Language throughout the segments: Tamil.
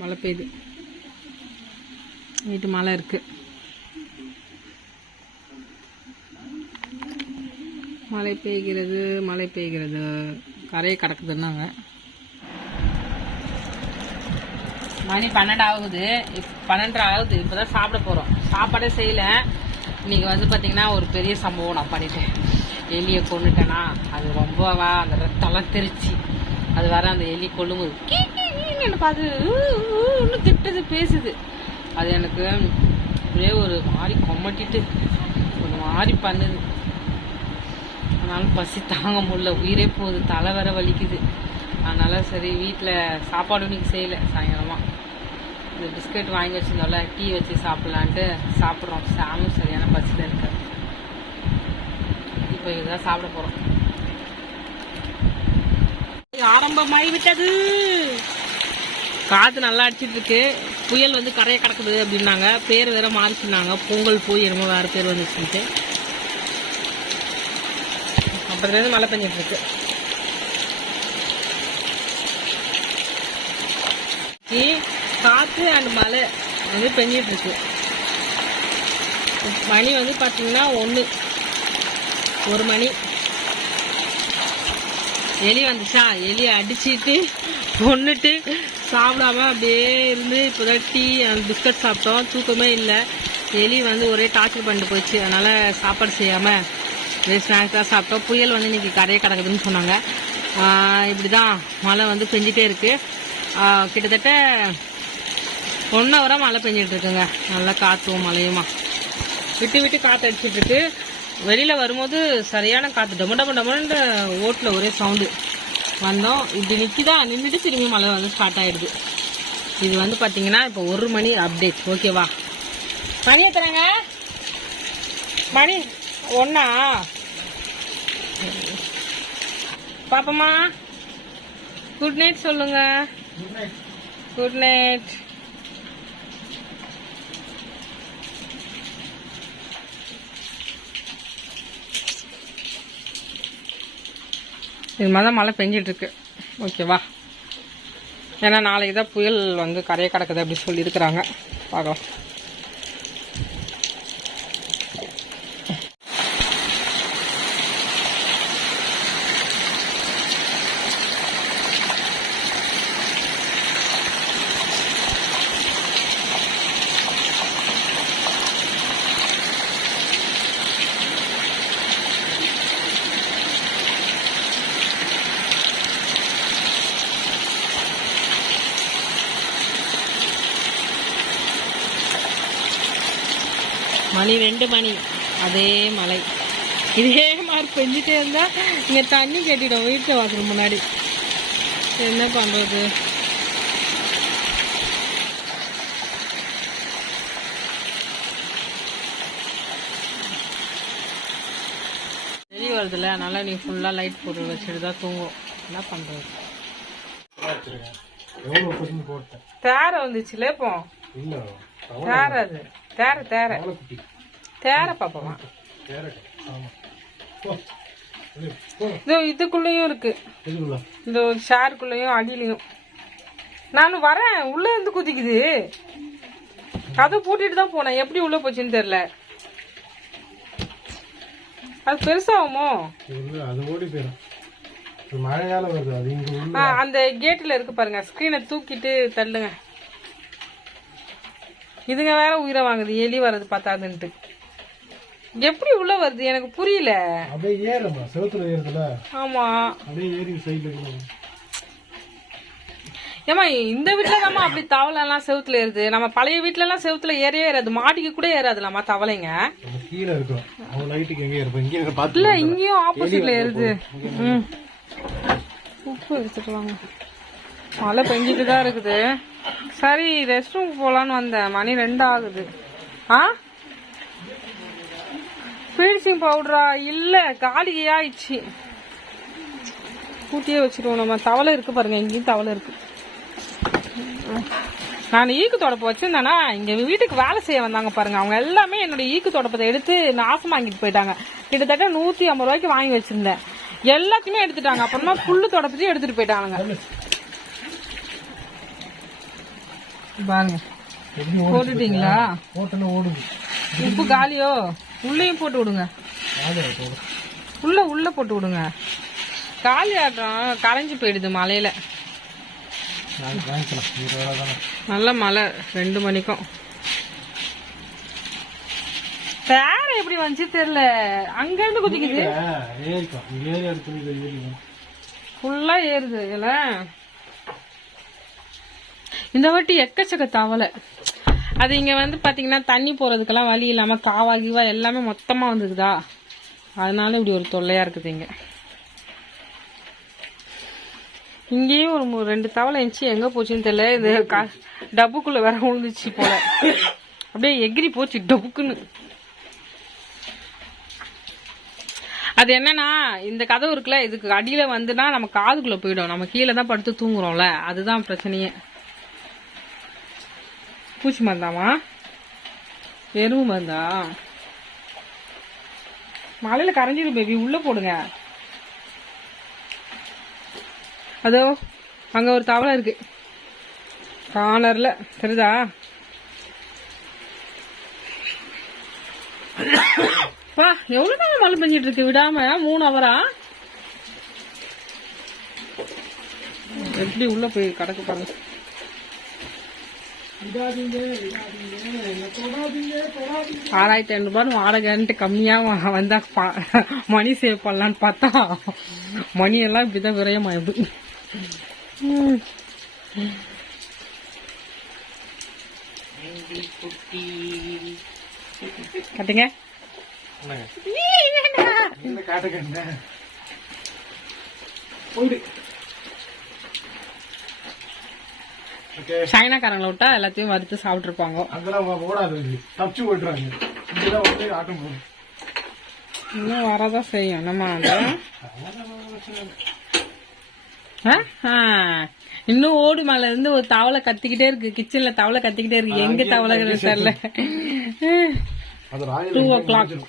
மழை பெய்யுது. வீட்டு மழை இருக்குது மழை பெய்கிறது மழை பெய்கிறது. கரையை கிடக்குதுன்னாங்க. மணி பன்னெண்டு ஆகுது. இப் பன்னெண்டரை ஆகுது. இப்போ தான் சாப்பிட போகிறோம் சாப்பாடே செய்யல. இன்னைக்கு வந்து பார்த்தீங்கன்னா ஒரு பெரிய சம்பவம் நான் பண்ணிட்டேன். எலியை கொண்டுட்டேனா அது ரொம்பவா அந்த ரத்தம்லாம் தெரிச்சு அது வர அந்த எலி கொள்ளும்போது எனக்கு அது ஊன்னு திட்டுது பேசுது. அது எனக்கு ஒரே ஒரு மாதிரி கொமட்டிட்டு ஒரு மாதிரி பண்ணுது. அதனால பசி தாங்க முடியல. உயிரே போகுது தலை வேற வலிக்குது. அதனால சரி வீட்டில் சாப்பாடு இன்னைக்கு செய்யலை. சாயங்காலமாக இந்த பிஸ்கட் வாங்கி வச்சிருந்தோம்ல டீ வச்சு சாப்பிட்லான்ட்டு சாப்பிட்றோம். சாமும் சரியான பசியில் இருக்கு இப்போ இதுதான் சாப்பிட போகிறோம் ஆரம்பமாகி விட்டது காற்று நல்லா அடிச்சிட்டு இருக்கு புயல் வந்து கரையை கிடக்குது அப்படின்னாங்க. பேர் வேற மாறிச்சுனாங்க பொங்கல் போய் என்னமோ வேற பேர் வந்துச்சுட்டு அப்போதுலேருந்து மழை பெஞ்சிட்டு இருக்கு காற்று அண்ட் மழை வந்து பெஞ்சிட்டு இருக்கு மணி வந்து பார்த்தீங்கன்னா ஒன்று ஒரு மணி. எலி வந்துச்சா? எலியை அடிச்சிட்டு கொன்னுட்டு சாப்பிடாம அப்படியே இருந்து இப்போதான் டீ அந்த பிஸ்கட் சாப்பிட்டோம் தூக்கமே இல்லை எலி வந்து ஒரே டார்ச்சர் பண்ணிட்டு போச்சு அதனால் சாப்பாடு செய்யாமல் வெறும் ஸ்நாக்ஸ் தான் சாப்பிட்டோம் புயல் வந்து இன்றைக்கி கரையை கிடக்குதுன்னு சொன்னாங்க இப்படி தான் மழை வந்து பெஞ்சிட்டே இருக்குது கிட்டத்தட்ட ஒன் ஹவராக மழை பெஞ்சிட்டு இருக்குங்க நல்லா காற்றும் மழையுமா விட்டு விட்டு காற்று அடிச்சிட்ருக்கு வெளியில் வரும்போது சரியான காற்று டம டம டமன்னு ஓட்டில் ஒரே சவுண்டு வந்தோம். இப்படி நிற்கிதா நின்றுட்டு திரும்பி மழை வந்து ஸ்டார்ட் ஆயிடுது. இது வந்து பார்த்தீங்கன்னா இப்போ ஒரு மணி அப்டேட் ஓகேவா மணி எத்தனைங்க? மணி ஒன்னா பாப்பம்மா குட் நைட் சொல்லுங்க. குட் நைட் இது மாதிரி தான் மழை பெஞ்சிட்ருக்கு. ஓகேவா ஏன்னா நாளைக்கு தான் புயல் வந்து கரையை கிடக்குது அப்படி சொல்லியிருக்கிறாங்க. பார்க்கலாம் மணி ரெண்டு மணி. அதே மழை இதே மாதிரி பெஞ்சிட்டே இருந்தா இங்க தண்ணி கட்டிடும் வீட்டு வாசல் முன்னாடி. என்ன பண்றது? வெளியே வருதுல்ல அதனால நீ ஃபுல்லா லைட் போட்டு வச்சுட்டு தான் தூங்கும். என்ன போட்டேன் தேர வந்துச்சுல இப்போ. இல்லை தேர அது தேர தேர தேர பாப்போமா? இது, இதோ இதுக்குள்ளேயும் இருக்கு. இந்த ஷேருக்குள்ளேயும் அடியிலையும். நான் வரேன். உள்ள இருந்து குதிக்குது. அதை பூட்டிட்டு தான் போனேன். எப்படி உள்ள போச்சுன்னு தெரியல. அது பெருசாகுமோ? அது ஓடி போயிடும் ஆ, அந்த கேட்டில் இருக்கு பாருங்க. ஸ்க்ரீனை தூக்கிட்டு தள்ளுங்க. இதுங்க வேற உயிரை வாங்குது. எலி வர்றது பார்த்தாதுன்ட்டு. எப்படி உள்ள வருது? எனக்கு புரியல. அப்படியே ஏறுமா செவுத்துல ஏறுதுல ஆமா. அப்படியே ஏறி சைடில் இருக்கணும் ஏமா இந்த வீட்டுல தாம்மா அப்படி தவளை எல்லாம் செவுத்துல ஏறுது. நம்ம பழைய வீட்ல எல்லாம் செவுத்துல ஏறவே ஏறாது. மாடிக்கு கூட ஏறாதுலாமா தவளைங்க. கீழே இருக்கோம். அவன் லைட்டுக்கு எங்கே இருப்போம் இங்கே இருக்க பார்த்து இல்ல இங்கேயும் ஆப்போசிட்ல ஏறுது. ம். உப்பு எடுத்துட்டு வாங்க. மழை பெஞ்சிட்டு தான் இருக்குது. சரி ரெஸ்ட் ரூம் போலான்னு வந்தேன். மணி ரெண்டு ஆகுது. ஆ? ப்ளீச்சிங் பவுடரா இல்ல காலியே ஆயிடுச்சு கூட்டியே வச்சிருவோம் நம்ம. தவளை இருக்கு பாருங்க இங்கேயும் தவளை இருக்கு. நான் ஈக்கு தொடப்பு வச்சிருந்தேனா இங்க வீட்டுக்கு வேலை செய்ய வந்தாங்க பாருங்க. அவங்க எல்லாமே என்னோட ஈக்கு தொடப்பத்தை எடுத்து நாசம் வாங்கிட்டு போயிட்டாங்க. கிட்டத்தட்ட நூத்தி ஐம்பது ரூபாய்க்கு வாங்கி வச்சிருந்தேன். எல்லாத்தையுமே எடுத்துட்டாங்க. அப்புறமா புல்லு தொடப்பத்தையும் எடுத்துட்டு போயிட்டாங்க பாருங்க. போட்டுட்டீங்களா? உப்பு காலியோ? உள்ளேயும் போட்டு விடுங்க. உள்ள உள்ள போட்டு விடுங்க. காலி ஆட்டம் கரைஞ்சி போயிடுது மலையில. நல்ல மழை ரெண்டு மணிக்கும். பேர எப்படி வந்துச்சு தெரியல. அங்க இருந்து குதிக்குது. ஃபுல்லா ஏறுது இல்ல இந்த வாட்டி எக்கச்சக்க தவளை. அது இங்க வந்து பாத்தீங்கன்னா தண்ணி போறதுக்கெல்லாம் வழி இல்லாம காவா கீவா எல்லாமே மொத்தமா வந்துக்குதா அதனால இப்படி ஒரு தொல்லையா இருக்குது இங்க. இங்கேயும் ஒரு ரெண்டு தவளை இருந்துச்சு. எங்க போச்சுன்னு தெரியல. இது கா டப்புக்குள்ள வேற விழுந்துச்சு போல. அப்படியே எகிரி போச்சு டப்புக்குன்னு. அது என்னன்னா இந்த கதவு இருக்குல்ல இதுக்கு அடியில வந்துன்னா நம்ம காதுக்குள்ள போயிடும். நம்ம கீழே தான் படுத்து தூங்குறோம்ல. அதுதான் பிரச்சனையே. பூச்சி மருந்தாமா எறும்பு மருந்தா? மழையில கரைஞ்சிடும் பேபி உள்ள போடுங்க. அதோ அங்க ஒரு தவளை இருக்கு. கார்னர்ல தெரியுதா அப்பா, எவ்வளவு நாள் மழை பெஞ்சிட்டு இருக்கு? விடாம மூணு அவரா எப்படி உள்ள போய் கிடக்கு பாருங்க. ஆறாயிரத்தி ஐநூறு ரூபாய் வாடகைன்ட்டு கம்மியா வ- வந்தா பா- மணி சேவ் பண்ணலான்னு பார்த்தா மணி எல்லாம் இப்படிதான் விரயமாயிடுது. கட்டுங்க. போயிடு ஓகே சைனாக்காரங்களை விட்டா எல்லாத்தையும் வறுத்து சாப்பிட்டுருப்பாங்க. அதெல்லாம் ஓடாது. தப்பிச்சு போயிட்டுறாங்க இதெல்லாம் வந்து ஆட்டம் போகும் இன்னும் வரதான் செய்யும். நம்ம. இன்னும் ஓடு மேல இருந்து ஒரு தவளை கத்திக்கிட்டே இருக்கு. கிச்சன்ல தவளை கத்திக்கிட்டே இருக்கு. எங்க தவளைகள் தெரியல. டூ ஓ கிளாக்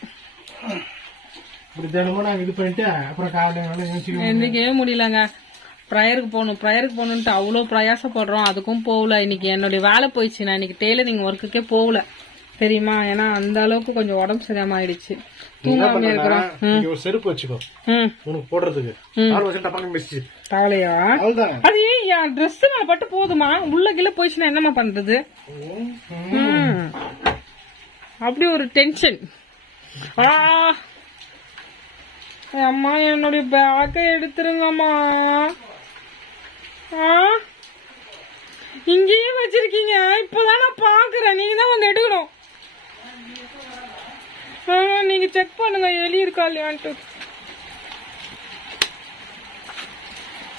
தினமும் நாங்கள் இது பண்ணிட்டு அப்புறம் காலையில எழுச்சிக்கணும் எந்திரிக்கவே முடியலங்க. ப்ரயருக்கு போகணும் ப்ரயருக்கு போகணுன்ட்டு அவ்வளோ பிரயாசப்படுறோம். அதுக்கும் போகல. இன்னைக்கு என்னுடைய வேலை போயிடுச்சு. நான் இன்னைக்கு டெய்லரிங் ஒர்க்குக்கே போகல. தெரியுமா? ஏன்னா அந்த அளவுக்கு கொஞ்சம் உடம்பு சரியாம ஆயிடுச்சு. தூங்காம இருக்கிறோம். செருப்பு வச்சுக்கோ. உனக்கு போடுறதுக்கு. தவளையா? அது ஏன் என் ட்ரெஸ் மேல பட்டு போதுமா? உள்ள கீழே போயிடுச்சுன்னா என்னம்மா பண்றது. அப்படி ஒரு டென்ஷன் அம்மா என்னுடைய பேக்கை எடுத்துருங்கம்மா. இங்கேயே வச்சிருக்கீங்க. இப்பதான் நான் பாக்குறேன் நீங்க தான் வந்து எடுக்கணும். ஆ, நீங்க செக் பண்ணுங்க. எலி இருக்கா இல்லையான்ட்டு.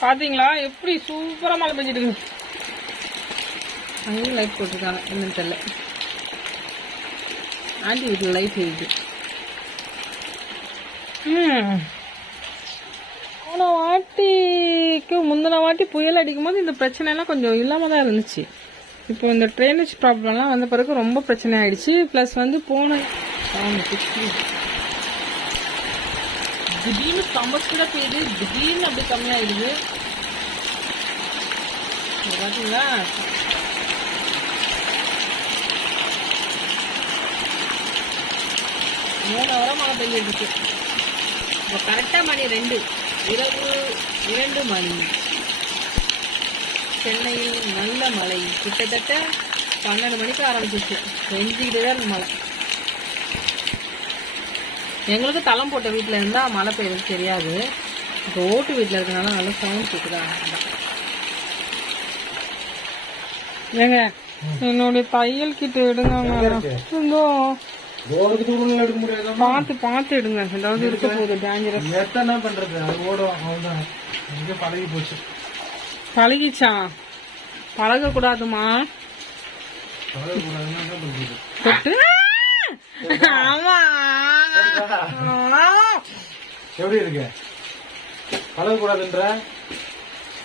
பாத்தீங்களா? எப்படி சூப்பரா மழை பெஞ்சிட்டு இருக்கு. அங்கேயும் லைட் போட்டிருக்காங்க. என்னன்னு தெரியல. ஆண்டி வீட்டில் லைட் எரியுது ம். போன வாட்டிக்கு முந்தின வாட்டி புயல் அடிக்கும் போது இந்த பிரச்சனைலாம் கொஞ்சம் இல்லாமல் தான் இருந்துச்சு. இப்போ இந்த ட்ரைனேஜ் ப்ராப்ளம்லாம் வந்த பிறகு ரொம்ப பிரச்சனை ஆயிடுச்சு. ப்ளஸ் வந்து போன திடீர்னு செம்ம கூட பெய்யுது. திடீர்னு அப்படி கம்மியாயிடுது. பார்த்தீங்களா மூணு வாரம் மழை பெய்யிருக்கு இப்போ கரெக்டாக மணி ரெண்டு. இரவு இரண்டு மணி. சென்னையில் நல்ல மழை. கிட்டத்தட்ட பன்னெண்டு மணிக்கு ஆரம்பிச்சிச்சு பெஞ்சிக்கிட்டே தான் இருக்கு மழை. எங்களுக்கு தளம் போட்ட வீட்டில் இருந்தால் மழை பெய்யுறது தெரியாது. இப்போ ஓட்டு வீட்டில் இருக்கனால நல்ல சவுண்ட் கேட்குதா ஏங்க என்னுடைய தையல் கிட்ட எடுங்க பார்த்து பார்த்து எடுங்க. ஏதாவது இருக்க போகுது டேஞ்சரஸ் எத்தனை பண்றது? அது ஓடும். அவ்வளவுதான். இங்கே பழகி போச்சு. பழகிச்சா? பழகக்கூடாதுமா. தொட்டு ஆமா. எப்படி இருக்கு? பழகக்கூடாதுன்ற?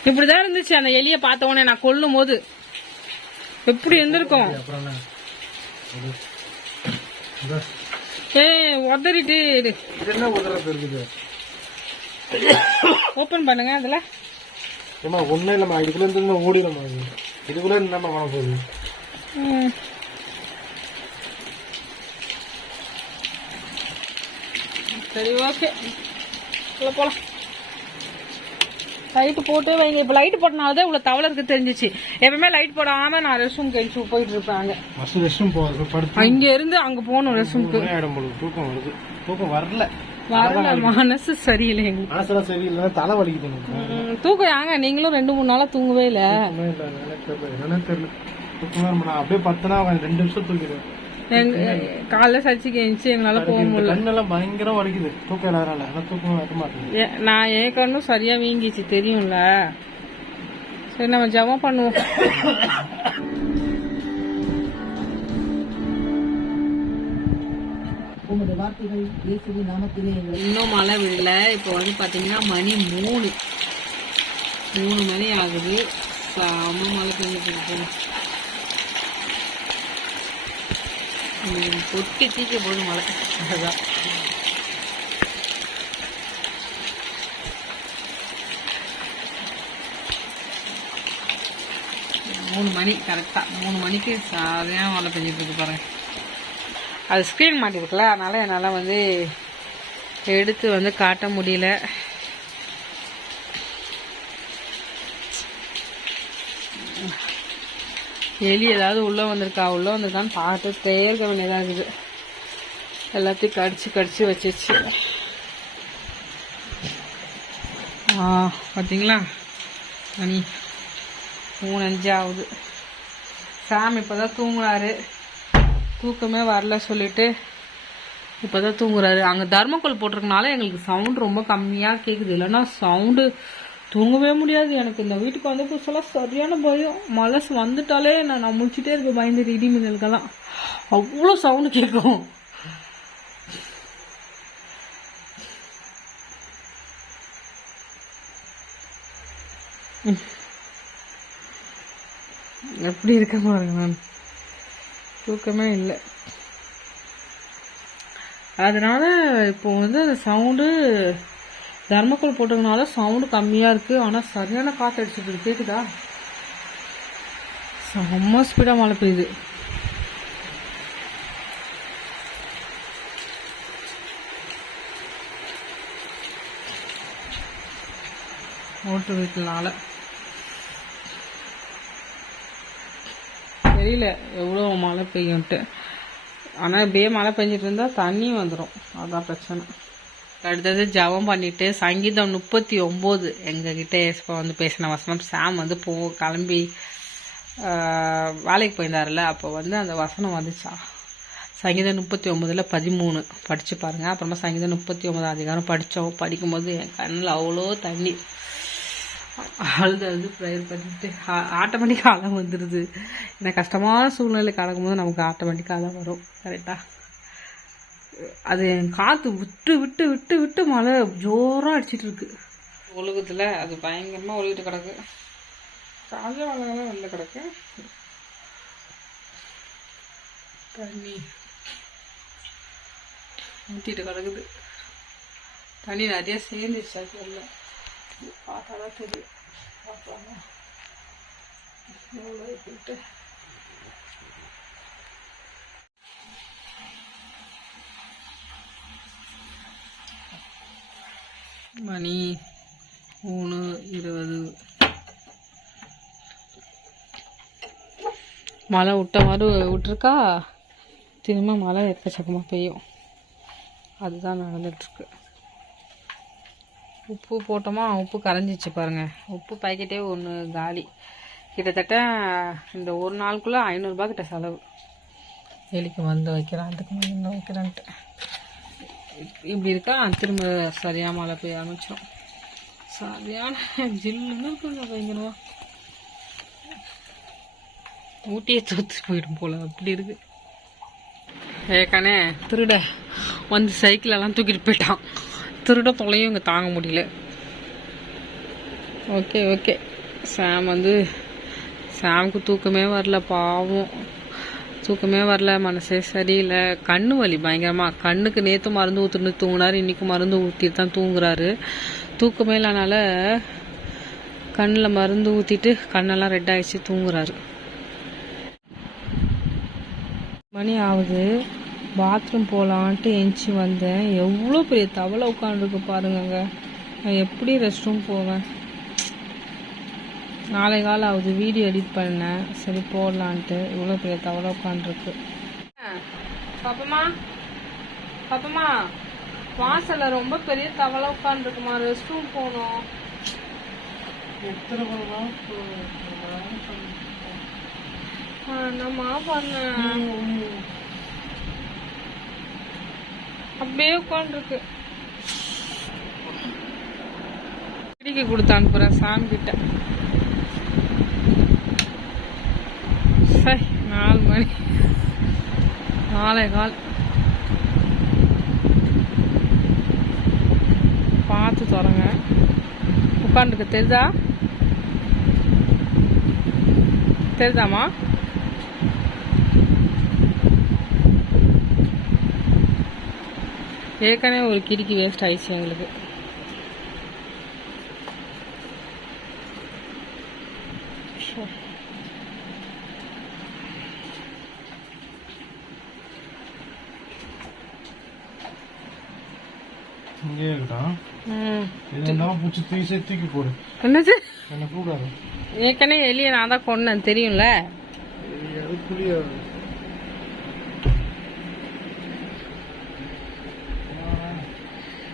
இப்படிதான் இருந்துச்சு. அந்த எலிய பார்த்த உடனே நான் கொல்லும் போது எப்படி இருந்திருக்கும்? என்ன இது. உதறிட்டு என்ன உதரப்பு இருக்குது? ஓபன் பண்ணுங்க அதுல. ஏமா ஒன்றும் இல்லைம்மா. இதுக்குள்ள இருந்து ஓடிடமா இதுக்குள்ள என்னம்மா பண்ண போகுது. சரி ஓகே போலாம். லைட்டு போட்டு வைங்க. இப்போ லைட் போட்டனால இவ்வளோ தவளை இருக்கு தெரிஞ்சிச்சு. எப்பவுமே லைட் போடாம நான் ரெஸ்ட் ரூம் கழிச்சு போயிட்டு இருப்பேன் அங்க ஃபர்ஸ்ட் ரெஸ்டும் போகிறது இங்க இருந்து அங்க போகணும் ரெஸ்ட் ரூம்க்கு தூக்கம் வருது. தூக்கம் வரல. வரல. மனசு சரியில்லை மனசெல்லாம் சரியில்லை தலை வலிக்குது தூக்கம் ஏங்க? நீங்களும் ரெண்டு மூணு நாளா தூங்கவே இல்ல. அப்படியே பத்துனா அவன் ரெண்டு நிமிஷம் தூக்கிடுவேன் காலைல சர்ச்சைக்கு எழுந்துச்சு எங்களால போக முடியல. கண்ணெல்லாம் பயங்கரம் வலிக்குது. தூக்கம் இல்லாதனால ஆனால் தூக்கம் வர மாட்டேங்குது. ஏ- நான் என் கண்ணும் சரியா வீங்கிச்சு தெரியும்ல? சரி நம்ம ஜெபம் பண்ணுவோம். உமது வார்த்தைகள் நாமத்திலே எங்களை இன்னும் மழை விடல. இப்போ வந்து பாத்தீங்கன்னா மணி மூணு. மூணு மணி ஆகுது. செம்ம மழை பெஞ்சிட்டு இருக்கு. உம், தீக்க போது மழை. அதுதான் மூணு மணி கரெக்டாக மூணு மணிக்கு சாதையாக மழை பெஞ்சிட்டு இருக்கு பாருங்க. அது ஸ்க்ரீன் மாட்டிருக்குல்ல அதனால் என்னால் வந்து எடுத்து வந்து காட்ட முடியல. எலி ஏதாவது உள்ளே வந்திருக்கா? உள்ளே வந்திருக்கான்னு பார்த்துட்டே இருக்க வேண்டியதாக இருக்குது. எல்லாத்தையும் கடிச்சு கடிச்சு வச்சிச்சு ஆ பார்த்தீங்களா மணி மூணு அஞ்சு ஆகுது. சாமி இப்போ தான் தூங்குறாரு. தூக்கமே வரல சொல்லிட்டு இப்போ தான் தூங்குறாரு. அங்கே தர்மக்கோல் போட்டிருக்கனால எங்களுக்கு சவுண்ட் ரொம்ப கம்மியாக கேட்குது இல்லைன்னா சவுண்டு தூங்கவே முடியாது. எனக்கு இந்த வீட்டுக்கு வந்து புதுசெல்லாம் சரியான பயம். மழை வந்துட்டாலே நான் நான் முடிச்சுட்டே இருப்பேன் பயந்து இடி மின்னலுக்கெல்லாம். அவ்வளோ சவுண்டு கேட்கும் எப்படி இருக்க பாருங்க நான். தூக்கமே இல்லை. அதனால இப்போ வந்து அந்த சவுண்டு தர்மக்கோல் போட்டதுனால சவுண்டு கம்மியாக இருக்குது ஆனால் சரியான காற்று அடிச்சிட்டு கேக்குதா? கேட்குதா செம்ம ஸ்பீடாக மழை பெய்யுது. ஓட்டு வீட்டுனால. தெரியல எவ்வளோ மழை பெய்யும்ட்டு ஆனால் இப்படியே மழை பெஞ்சிட்டு இருந்தா தண்ணி வந்துடும் அதான் பிரச்சனை. அடுத்தது ஜபம் பண்ணிட்டு சங்கீதம் முப்பத்தி ஒம்பது எங்ககிட்ட ஏசப்பா வந்து பேசின வசனம். சாம் வந்து போ கிளம்பி வேலைக்கு போயிருந்தார்ல அப்போ வந்து அந்த வசனம் வந்துச்சா? சங்கீதம் முப்பத்தி ஒம்பதில் பதிமூணு. படித்து பாருங்க. அப்புறமா சங்கீதம் முப்பத்தி ஒன்பது அதிகாரம் படித்தோம் படிக்கும்போது என் கண்ணில் அவ்வளோ தண்ணி. அழுது அழுது ப்ரேயர் பண்ணிட்டு ஆட்டோமேட்டிக்காக அலம் வந்துடுது ஏன்னா கஷ்டமான சூழ்நிலை கலக்கும்போது நமக்கு ஆட்டோமேட்டிக்காக அலம் வரும். கரெக்டாக அது காற்று விட்டு விட்டு விட்டு விட்டு மழை ஜோராக அடிச்சிட்டு இருக்கு ஒழுகுதுல அது பயங்கரமாக ஒழுகிட்டு கிடக்கு. காஞ்ச மழைலாம் வெளில கிடக்கு. தண்ணி ஊற்றிட்டு கிடக்குது. தண்ணி நிறைய சேர்ந்துச்சு அது வெளில பார்த்தா தான் தெரியும். பார்ப்பாங்க எவ்வளோ போயிட்டு. மணி மூணு இருபது. மழை விட்ட மாதிரி விட்டுருக்கா? திரும்ப மழை எக்கச்சக்கமாக பெய்யும்? அதுதான் நடந்துட்டுருக்கு. உப்பு போட்டோமா? உப்பு கரைஞ்சிச்சு பாருங்கள் உப்பு பாக்கெட்டே ஒன்று காலி. கிட்டத்தட்ட இந்த ஒரு நாளுக்குள்ளே ஐநூறுரூபா கிட்ட செலவு. எலிக்கு வந்து வைக்கிறேன் அதுக்கு மருந்து வைக்கிறேன்ட்டு. இப்படி இருக்கா? திரும்ப சரியாக மழை பெய்ய ஆரம்பிச்சிடும் சரியான ஜில்லுன்னு இருக்குங்க பயங்கரமா. ஊட்டியே தூத்து போயிடும் போல அப்படி இருக்கு. ஏக்கானே திருட. வந்து சைக்கிள் எல்லாம் தூக்கிட்டு போயிட்டான். திருட தொலையும் இங்கே தாங்க முடியல. ஓகே ஓகே சாம் வந்து சாமுக்கு தூக்கமே வரல பாவம். தூக்கமே வரல மனசே சரியில்லை. கண்ணு வலி பயங்கரமாக கண்ணுக்கு நேற்று மருந்து ஊற்றுன்னு தூங்கினார் இன்றைக்கும் மருந்து ஊற்றிட்டு தான் தூங்குறாரு. தூக்கமே இல்லைனால கண்ணில் மருந்து ஊற்றிட்டு கண்ணெல்லாம் ரெட் ஆகிடுச்சு தூங்குறாரு. மணி ஆகுது. பாத்ரூம் போகலான்ட்டு எஞ்சி வந்தேன். எவ்வளோ பெரிய தவளை உட்காந்துருக்கு பாருங்கங்க. நான் எப்படி ரெஸ்ட் ரூம் போவேன்? நாளை காலம் ஆகுது வீடியோ எடிட் பண்ணேன் சரி போடலான்ட்டு. இவ்வளோ பெரிய தவளை உட்காந்துருக்கு பாப்பமா? பாப்பமா? வாசல்ல ரொம்ப பெரிய தவளை உட்காந்துருக்குமா ரெஸ்ட் ரூம் போகணும். என்னம்மா பண்ணேன் அப்படியே உட்காந்துருக்கு கிடிக்கு கொடுத்து அனுப்புறேன் சாமி கிட்ட நாலு மணி. நாலே கால். பார்த்து தொடங்க உட்காந்துருக்கு. தெரிதா? தெரிதாமா ஏற்கனவே ஒரு கிடிக்கு வேஸ்ட் ஆயிடுச்சு எங்களுக்கு ஷோ. இங்கே இருக்கட்டும் ம். இது இருந்தாலும் பூச்சி தூக்கி தூக்கி போடு. என்னது? என்ன கூடாது ஏற்கனவே எலியை நான் தான் கொன்னேன் தெரியும்ல? அது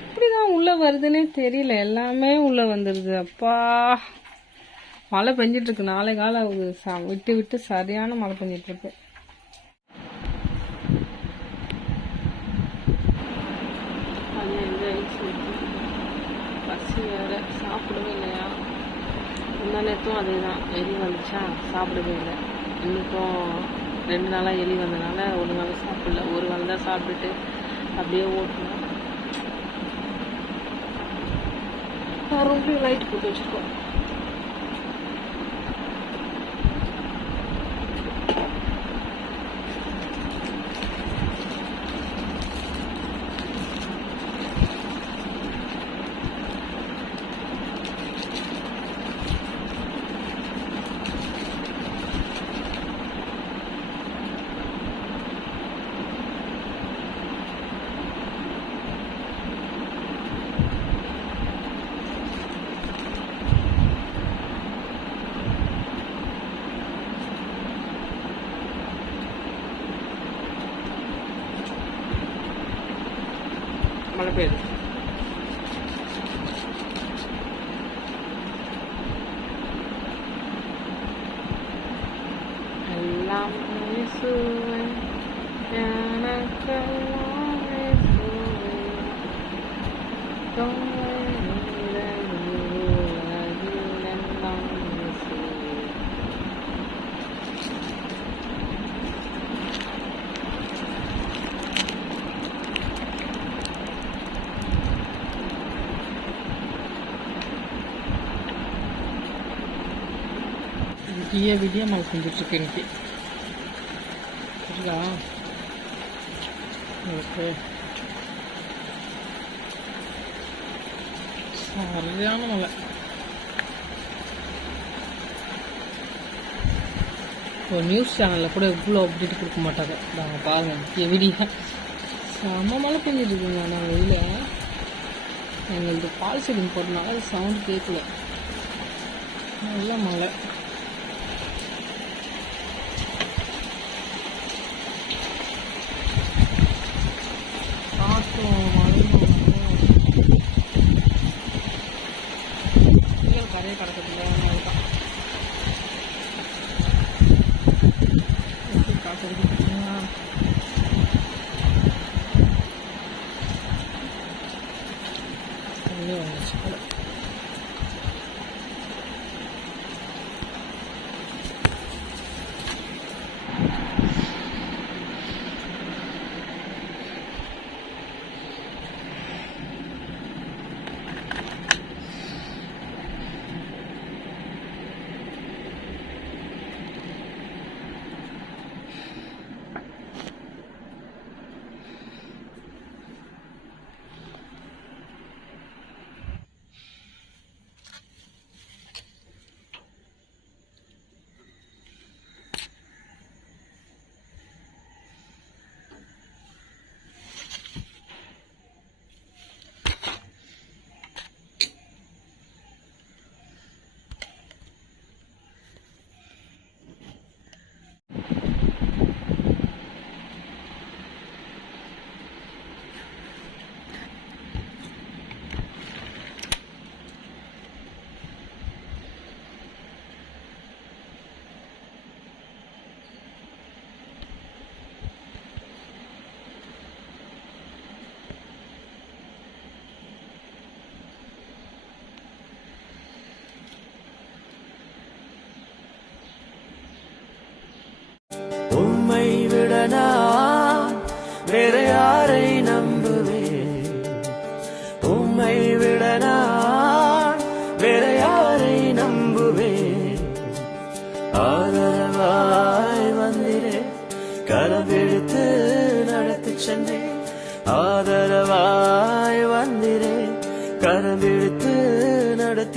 எப்படிதான் உள்ள வருதுன்னே தெரியல. எல்லாமே உள்ள வந்துருது. அப்பா. மழை பெஞ்சிட்டு இருக்கு. நாளை காலம் விட்டு விட்டு சரியான மழை பெஞ்சிட்டு இருக்கு. பசி வேறு சாப்பிடவே இல்லையா? முந்தா நேரத்தும் அதே தான் எலி வந்துச்சா? சாப்பிடவே இல்லை. இன்றைக்கும் ரெண்டு நாளாக எலி வந்தனால ஒழுங்காவே சாப்பிடல. ஒரு வேளை தான் சாப்பிட்டுட்டு அப்படியே ஓட்டணும். ரொம்ப லைட் போட்டு வச்சுருக்கோம் மழை பெய்யுது எல்லாம் இயேசுவே, எனக்கெல்லாம் இயேசுவே. தொல்லையிலே உலகில் எல்லாம் இயேசுவே. விடிய விடிய மழை செஞ்சுட்ருக்கு இன்னைக்கு புரியுதா ஓகே சரியான மழை. ஒரு நியூஸ் சேனலில் கூட இவ்வளோ அப்டேட் கொடுக்க மாட்டாங்க. நாங்கள் பாருங்க விடிய செம்ம மழை பெஞ்சிட்டு நாங்கள் வெளியில் எங்களுக்கு பால் செடிங் போட்டனால அது சவுண்ட் கேட்கல நல்ல மழை.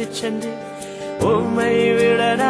அழைத்து சென்று உம்மை விட